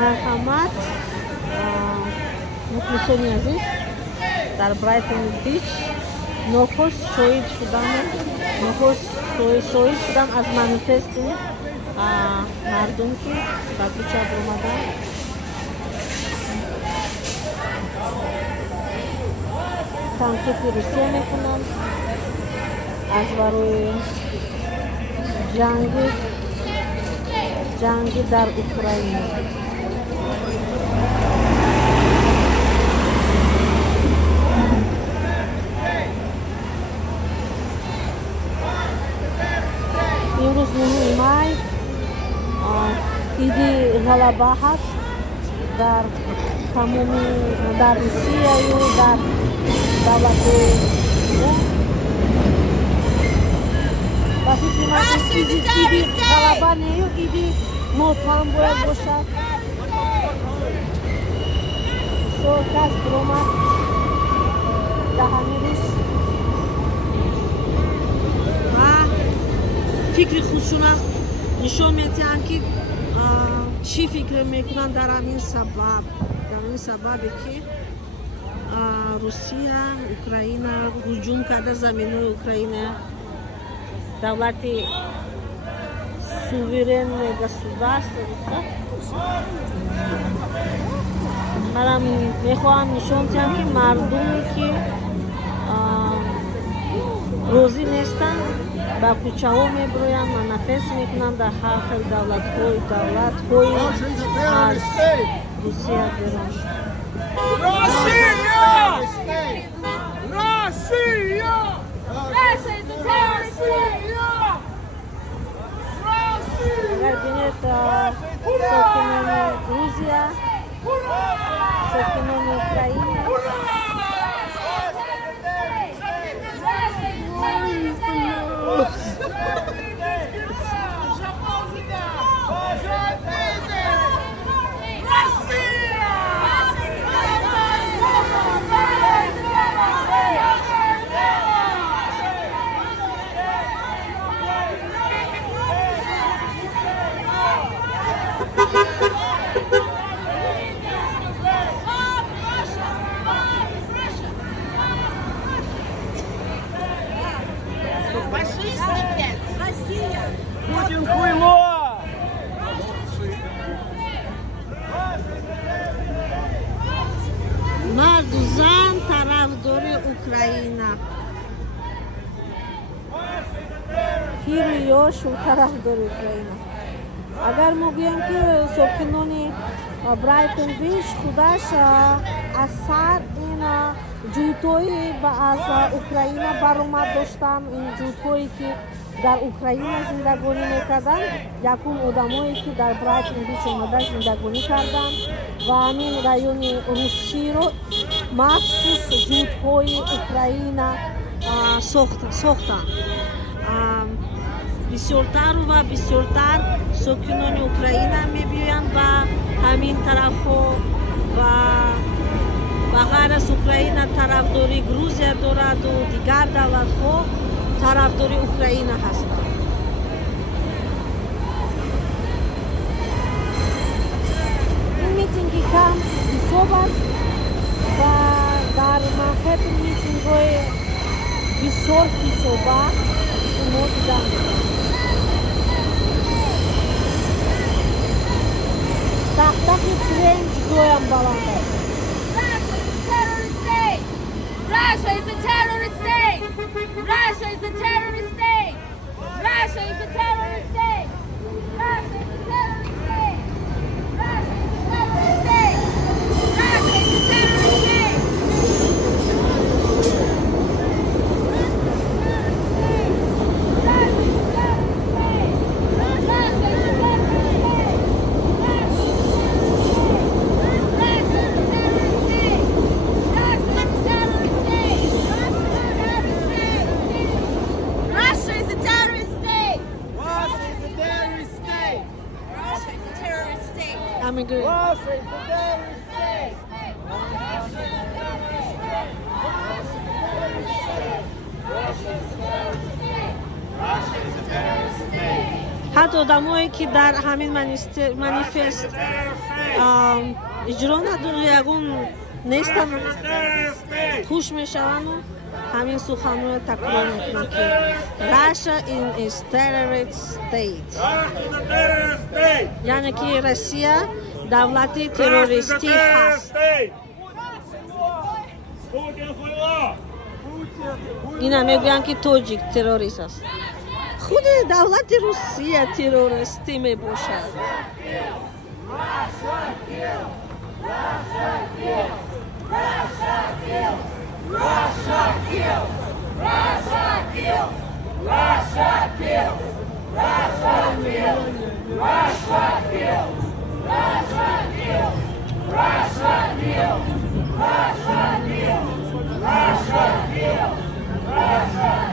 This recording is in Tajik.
марҳамат, мухлисони азиз, дар Брайтон Бич нохуш шоҳид шудам аз манифести мардум ки ба кӯча омадан танқиди Русия мекунанд аз барои ҷанги дар Украина. имрӯз 9 май иди ғалаба ҳаст дар тамоми дар Русияю дар давлати ба фикри ман иди ғалаба нею иди мотам бояд бошад. кас биромад даҳани рӯз фикри худшунам нишон медиҳанд ки чӣ фикр мекунанд дар ҳамин сабабе ки Русия Украина ҳуҷум карда заминҳои Украина давлати суверенное государство. Манам мехоҳам нишон диҳам ки мардуме ки розӣ нестанд ба кӯчаҳо мебироянд, манафест мекунанд дар ҳар хел давлатҳои аз Русия берун. Агар бинед сокинони Грузия, сокинони Украина марду зан тарафдори Украина, пиру ёшу тарафдори Украина. Агар мо гӯем ки сокинони Брайтон Бич худаш аз сар ин ҷӯдҳои аз Украина баромад доштам, ин ҷӯдҳое ки дар Украина зиндагонӣ мекарданд, якум одамое ки дар Брайтон Бич омада зиндагонӣ карданд ва ҳамин райони Русиро махсус ҷӯдҳои Украина сохтанд. бисёртару ва бисёртар сокинони Украина мебиёянд ба ҳамин тарафҳо ва ба ғайр аз Украина тарафдори Грузия дораду дигар давлатҳо тарафдори Украина ҳастанд. ин митинги кам ҳисоб аст ва дар манфеати митингҳои бисёр ҳисоба мо дида тахтахи трен ҷудоям баланд аст. Russia is a terrorist state! Russia is a terrorist state! Russia is a terrorist state! Russia is a terrorist state! Russia is a terrorist state! Russia is a terrorist state! I'm good. Russia is a terrorist state. Russia is a terrorist state. حتی آدمایی که در همین منیفست اجرا نداره یگون نیستن خوش میشوند و همین سخنو تکرار میکنن که Russia is terrorist state یعنی که روسیه دولت تروریستی هست. اینا میگوین که توجیک تروریست است. خود دولت روسیه تروریستی میباشد. Russia,